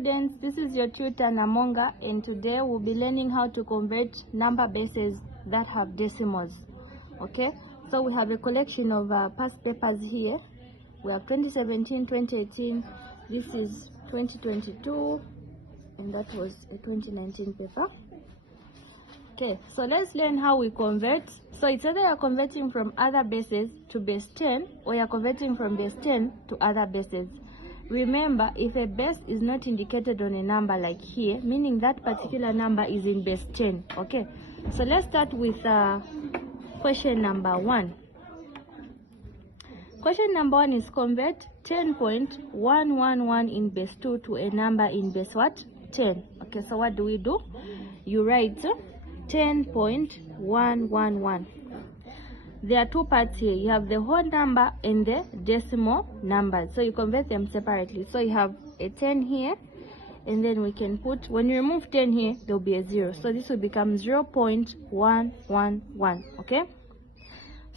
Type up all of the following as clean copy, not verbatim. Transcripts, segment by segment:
students, this is your tutor Namonga, and today we'll be learning how to convert number bases that have decimals. Okay, so we have a collection of past papers here. We have 2017, 2018, this is 2022, and that was a 2019 paper. Okay, so let's learn how we convert. So it's either you're converting from other bases to base 10 or you're converting from base 10 to other bases. Remember, if a base is not indicated on a number like here, meaning that particular number is in base 10. Okay, so let's start with question number 1. Question number 1 is convert 10.111 in base 2 to a number in base what? 10. Okay, so what do? You write 10.111. There are two parts here. You have the whole number and the decimal numbers. So you convert them separately. So you have a 10 here, and then we can put, when you remove 10 here, there will be a 0. So this will become 0.111. Okay?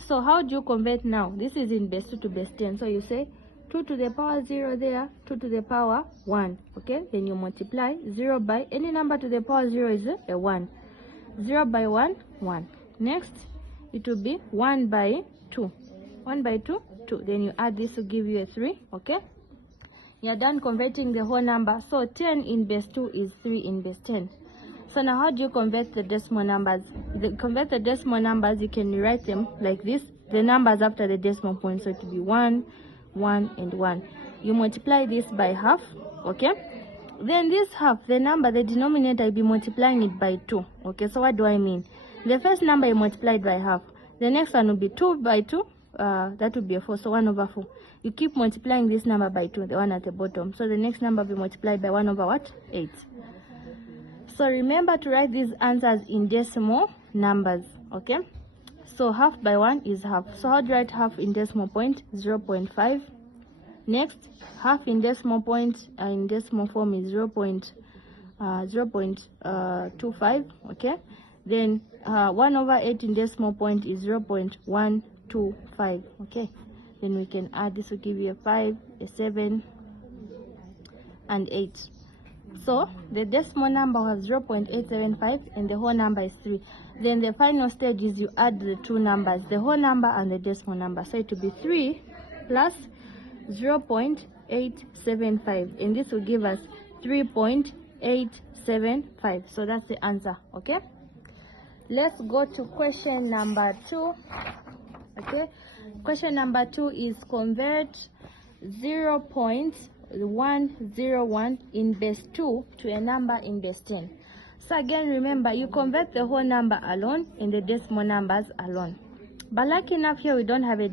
So how do you convert now? This is in base 2 to base 10. So you say 2 to the power 0 there, 2 to the power 1. Okay? Then you multiply 0 by any number to the power 0 is a 1. 0 by 1, 1. Next, it will be 1 by 2. 1 by 2, 2. Then you add this to give you a 3. Okay? You're done converting the whole number. So 10 in base 2 is 3 in base 10. So now how do you convert the decimal numbers? Convert the decimal numbers, you can rewrite them like this. The numbers after the decimal point. So it will be 1, 1, and 1. You multiply this by half. Okay? Then this half, the number, the denominator, you'll be multiplying it by 2. Okay? So what do I mean? The first number you multiplied by half. The next one will be 2 by 2. That would be a 4. So 1 over 4. You keep multiplying this number by 2, the one at the bottom. So the next number will be multiplied by 1 over what? 8. So remember to write these answers in decimal numbers. Okay? So half by 1 is half. So how do you write half in decimal point? 0.5. Next, half in decimal point in decimal form is 0.25. Okay? Then 1 over 8 in decimal point is 0.125. Okay, then we can add this will give you a 5, a 7, and 8. So the decimal number has 0.875 and the whole number is 3. Then the final stage is you add the two numbers, the whole number and the decimal number. So it will be 3 plus 0.875, and this will give us 3.875. So that's the answer. Okay, let's go to question number 2. Okay, question number 2 is convert 0.101 in base 2 to a number in base 10. So again, remember, you convert the whole number alone and the decimal numbers alone. But lucky enough here we don't have a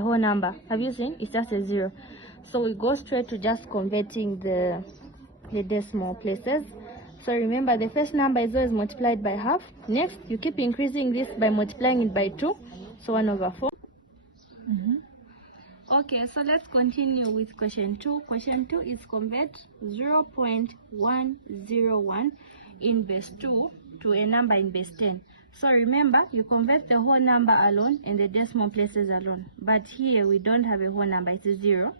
whole number. Have you seen? It's just a 0. So we go straight to just converting the decimal places. So remember, the first number is always multiplied by half. Next, you keep increasing this by multiplying it by 2. So 1 over 4. Okay, so let's continue with question 2. Question 2 is convert 0.101 in base 2 to a number in base 10. So remember, you convert the whole number alone and the decimal places alone. But here we don't have a whole number, it's a 0.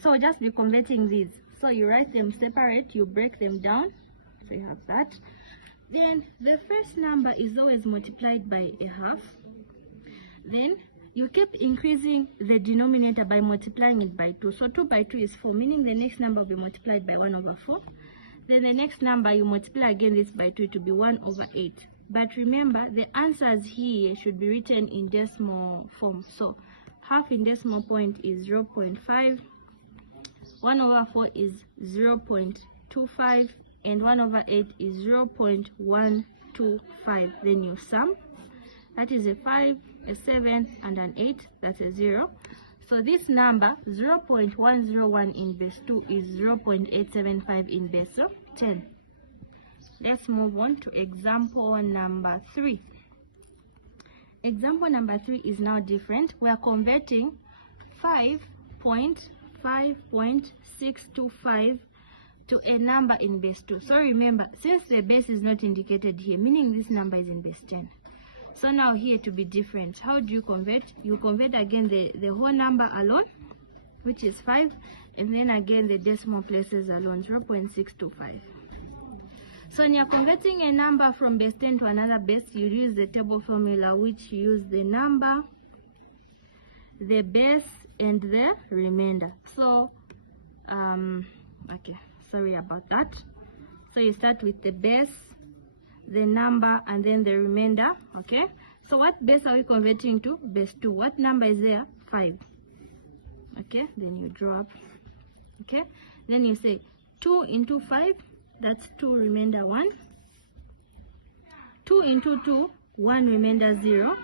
So just be converting these. So you write them separate, you break them down. So you have that. Then the first number is always multiplied by a half. Then you keep increasing the denominator by multiplying it by 2. So 2 by 2 is 4, meaning the next number will be multiplied by 1 over 4. Then the next number, you multiply again this by 2 to be 1 over 8. But remember, the answers here should be written in decimal form. So half in decimal point is 0.5. 1 over 4 is 0.25. And 1 over 8 is 0.125. Then you sum. That is a 5, a 7, and an 8. That's a 0. So this number, 0.101 in base 2 is 0.875 in base 10. Let's move on to example number 3. Example number 3 is now different. We are converting 5.625 to a number in base 2. So remember, since the base is not indicated here, meaning this number is in base 10. So now here to be different, how do you convert? You convert again the whole number alone, which is 5, and then again the decimal places alone, 0.625. So when you're converting a number from base 10 to another base, you use the table formula, which use the number, the base, and the remainder. So okay, sorry about that. So you start with the base, the number, and then the remainder. Okay, so what base are we converting to? Base 2. What number is there? 5. Okay, then you drop. Okay, then you say 2 into 5, that's 2 remainder 1. 2 into 2, 1 remainder 0.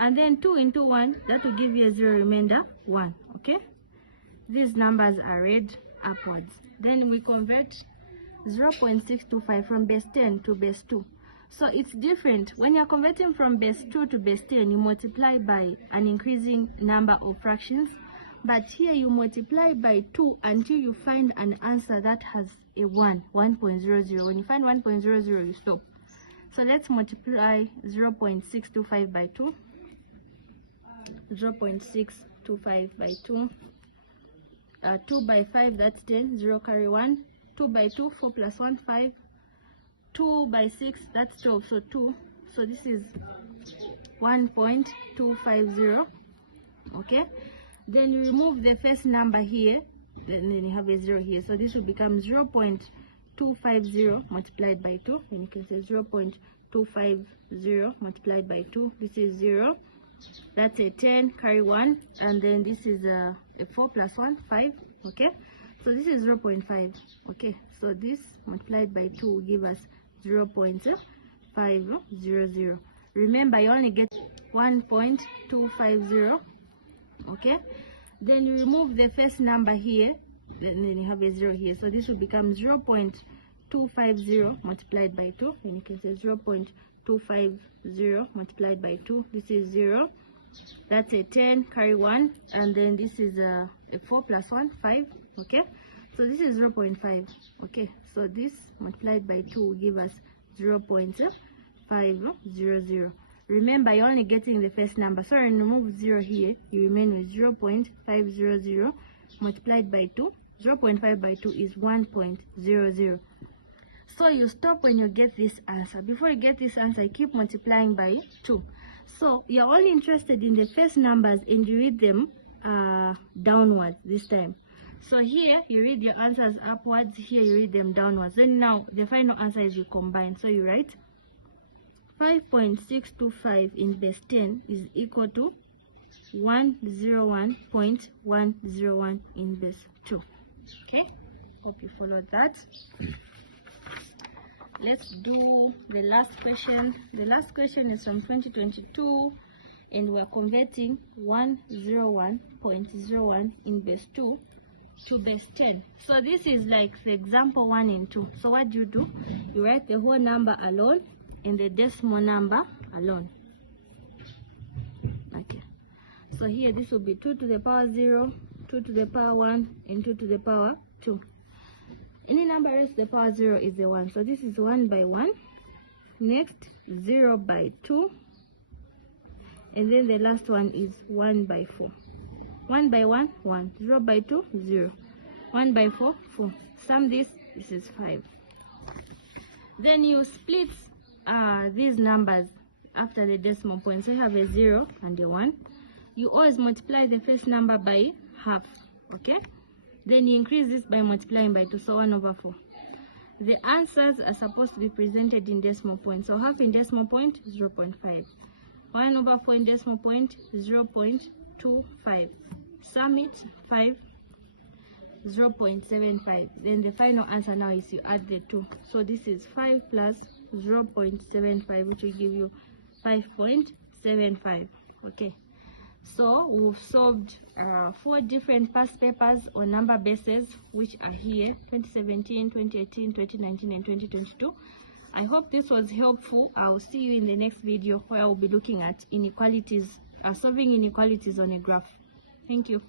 And then 2 into 1, that will give you a 0 remainder 1. Okay, these numbers are read upwards. Then we convert 0.625 from base 10 to base 2. So it's different. When you're converting from base 2 to base 10, you multiply by an increasing number of fractions. But here you multiply by 2 until you find an answer that has a 1, 1.00. When you find 1.00, you stop. So let's multiply 0.625 by 2. 0.625 by 2. 2 by 5, that's 10. 0 carry 1. 2 by 2, 4 plus 1, 5. 2 by 6, that's 12. So 2. So this is 1.250. Okay. Then you remove the first number here, then you have a 0 here. So this will become 0.250 multiplied by 2. And you can say 0.250 multiplied by 2. This is 0. That's a 10, carry 1. And then this is a 4 plus 1, 5. Okay. So this is 0.5. Okay. So this multiplied by 2 will give us 0.500. Remember, you only get 1.250. Okay, then you remove the first number here, and then you have a 0 here. So this will become 0.250 multiplied by 2, and you can say 0.250 multiplied by 2. This is 0. That's a 10, carry 1, and then this is a 4 plus 1, 5. Okay, so this is 0.5. Okay, so this multiplied by 2 will give us 0.500. Remember, you're only getting the first number. So when you remove 0 here, you remain with 0.500 multiplied by 2. 0.5 by 2 is 1.00. So you stop when you get this answer. Before you get this answer, you keep multiplying by 2. So you're only interested in the first numbers and you read them downwards this time. So here you read your answers upwards, here you read them downwards. Then now the final answer is you combine. So you write 5.625 in base 10 is equal to 101.101 in base 2. Okay, hope you followed that. Let's do the last question. The last question is from 2022, and we're converting 101.01 in base 2 to base 10. So this is like the example 1 and 2. So what do? You write the whole number alone and the decimal number alone. Okay, so here this will be 2 to the power 0, 2 to the power 1, and 2 to the power 2. Any number raised to the power 0 is a 1. So this is 1 by 1. Next, 0 by 2. And then the last one is 1 by 4. 1 by 1, 1. 0 by 2, 0. 1 by 4, 4. Sum this is 5. Then you split these numbers after the decimal point. So you have a 0 and a 1. You always multiply the first number by half. Okay? Then you increase this by multiplying by 2. So 1 over 4. The answers are supposed to be presented in decimal point. So half in decimal point, 0.5. 1 over 4 in decimal point, 0.25. Sum it, 5, 0.75. Then the final answer now is you add the 2. So this is 5 plus 0.75, which will give you 5.75. Okay, so we've solved 4 different past papers on number bases, which are here: 2017, 2018, 2019, and 2022. I hope this was helpful. I'll see you in the next video, where I'll be looking at inequalities, solving inequalities on a graph. Thank you.